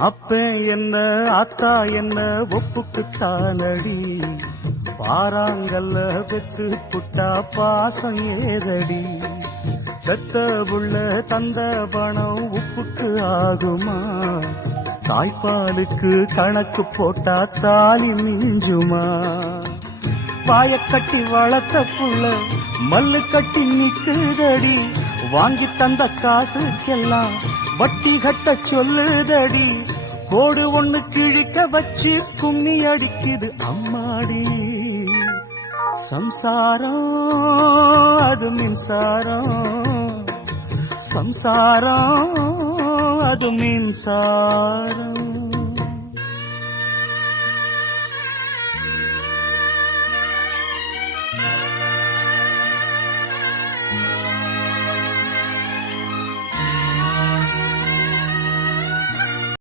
அப்ப என்ன அத்தா என்ன ஒப்புக்குத்தானடி, பாறாங்கல்ல பெத்து புட்டா பாசம் ஏதடி, பெத்த புள்ள தந்த பணம் உப்புக்கு ஆகுமா, தாய்ப்பாலுக்கு கணக்கு போட்டா தாலி மிஞ்சுமா, வாய கட்டி வளர்த்த புள்ள மல்லு கட்டி நிக்குதடி, வாங்கி தந்த காசுக்கெல்லாம் வட்டி கட்ட சொல்லுதடி, கோடு ஒண்ணு கிழிக்க வச்சு கும்மி அடிக்குது அம்மாடி, சம்சாரம் அது மின்சாரம், சம்சாரம் அது மின்சாரம்.